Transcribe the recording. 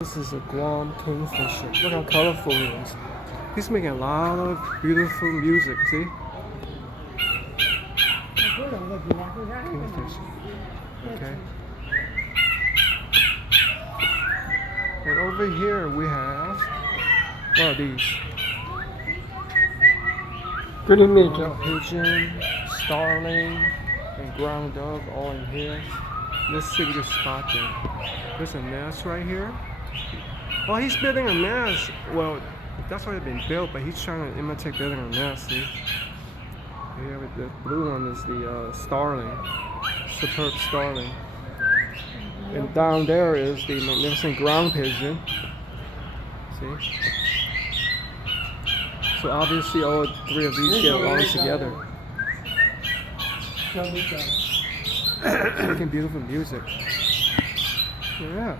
This is a Guam Kingfisher. Look how colorful he is. He's making a lot of beautiful music, see? Kingfisher. Okay. And over here we have what are these? Pretty neat, huh? Pigeon, starling, and ground dove all in here. Let's see if we can spot them. There's a nest right here. Oh, he's building a nest. Well, that's why it's been built, but he's trying to imitate building a nest, see? Here, the blue one is the starling, superb starling. And down there is the magnificent ground pigeon. See? So obviously all three of these get along together. Making beautiful music. Yeah.